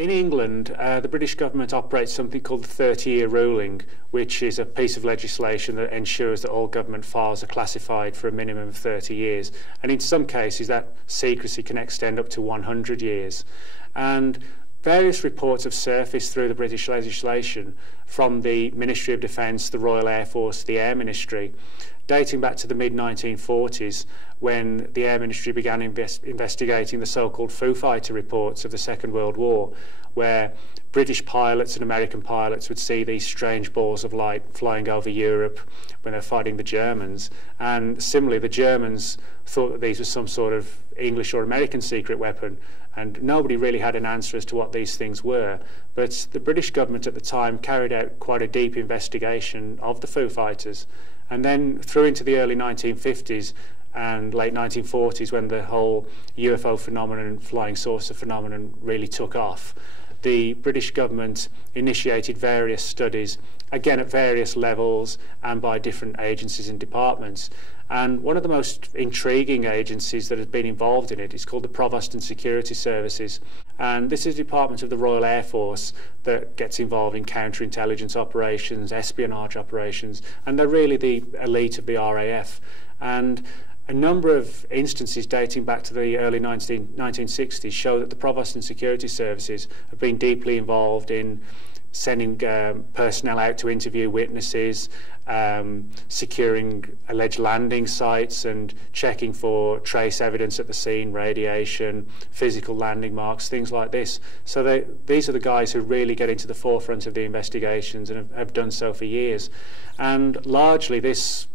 In England, the British government operates something called the 30-year ruling, which is a piece of legislation that ensures that all government files are classified for a minimum of 30 years. And in some cases, that secrecy can extend up to 100 years. And various reports have surfaced through the British legislation from the Ministry of Defence, the Royal Air Force, the Air Ministry, dating back to the mid-1940s, when the Air Ministry began investigating the so-called Foo Fighter reports of the Second World War, where British pilots and American pilots would see these strange balls of light flying over Europe when they're fighting the Germans. And similarly, the Germans thought that these were some sort of English or American secret weapon, and nobody really had an answer as to what these things were. But the British government at the time carried out quite a deep investigation of the Foo Fighters. And then through into the early 1950s and late 1940s, when the whole UFO phenomenon, flying saucer phenomenon, really took off, the British government initiated various studies, again at various levels and by different agencies and departments. And one of the most intriguing agencies that has been involved in it is called the Provost and Security Services. And this is a department of the Royal Air Force that gets involved in counterintelligence operations, espionage operations, and they're really the elite of the RAF. And a number of instances dating back to the early 1960s show that the Provost and Security Services have been deeply involved in sending personnel out to interview witnesses, securing alleged landing sites and checking for trace evidence at the scene, radiation, physical landing marks, things like this. So these are the guys who really get into the forefront of the investigations and have done so for years. And largely this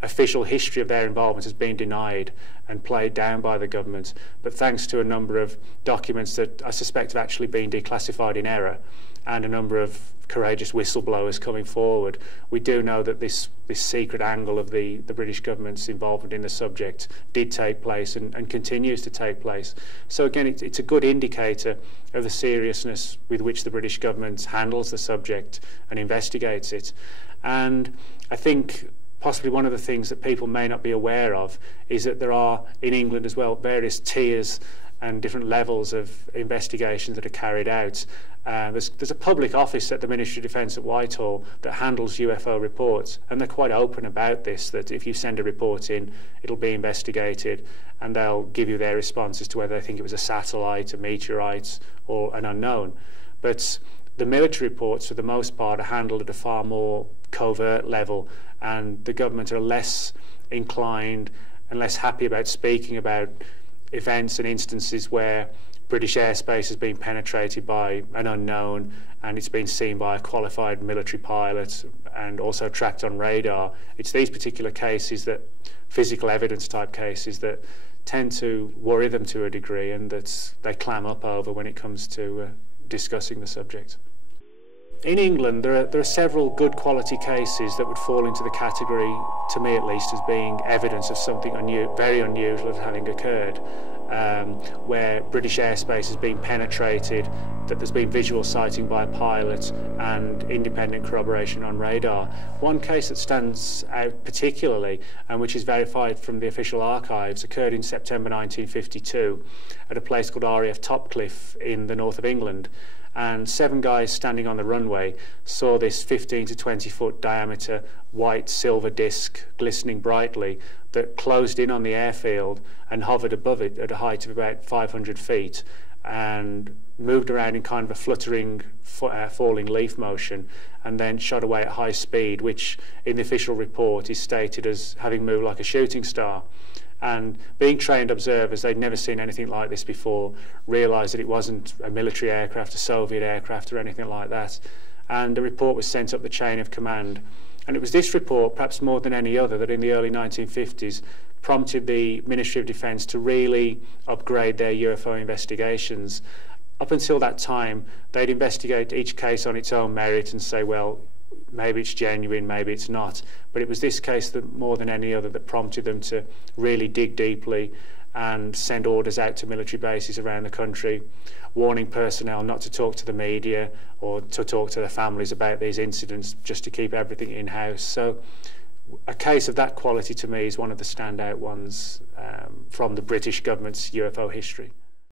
official history of their involvement has been denied and played down by the government, but thanks to a number of documents that I suspect have actually been declassified in error and a number of courageous whistleblowers coming forward, we do know that this secret angle of the British government's involvement in the subject did take place and continues to take place. So again, it's a good indicator of the seriousness with which the British government handles the subject and investigates it. And I think possibly one of the things that people may not be aware of is that there are, in England as well, various tiers and different levels of investigations that are carried out. There's a public office at the Ministry of Defence at Whitehall that handles UFO reports, and they're quite open about this, that if you send a report in, it'll be investigated, and they'll give you their response as to whether they think it was a satellite, a meteorite, or an unknown. But the military reports, for the most part, are handled at a far more covert level, and the government are less inclined and less happy about speaking about events and instances where British airspace has been penetrated by an unknown and it's been seen by a qualified military pilot and also tracked on radar. It's these particular cases, that physical evidence type cases, that tend to worry them to a degree and that they clam up over when it comes to discussing the subject. In England, there are several good quality cases that would fall into the category, to me at least, as being evidence of something very unusual having occurred, where British airspace has been penetrated, that there's been visual sighting by a pilot and independent corroboration on radar. One case that stands out particularly, and which is verified from the official archives, occurred in September 1952 at a place called RAF Topcliffe in the north of England. And 7 guys standing on the runway saw this 15 to 20 foot diameter white silver disc glistening brightly that closed in on the airfield and hovered above it at a height of about 500 feet and moved around in kind of a fluttering falling leaf motion and then shot away at high speed, which in the official report is stated as having moved like a shooting star. And being trained observers, they'd never seen anything like this before, realised that it wasn't a military aircraft, a Soviet aircraft or anything like that. And the report was sent up the chain of command. And it was this report, perhaps more than any other, that in the early 1950s prompted the Ministry of Defence to really upgrade their UFO investigations. Up until that time, they'd investigate each case on its own merit and say, well, maybe it's genuine, maybe it's not. But it was this case that more than any other that prompted them to really dig deeply and send orders out to military bases around the country, warning personnel not to talk to the media or to talk to their families about these incidents, just to keep everything in-house. So a case of that quality to me is one of the standout ones from the British government's UFO history.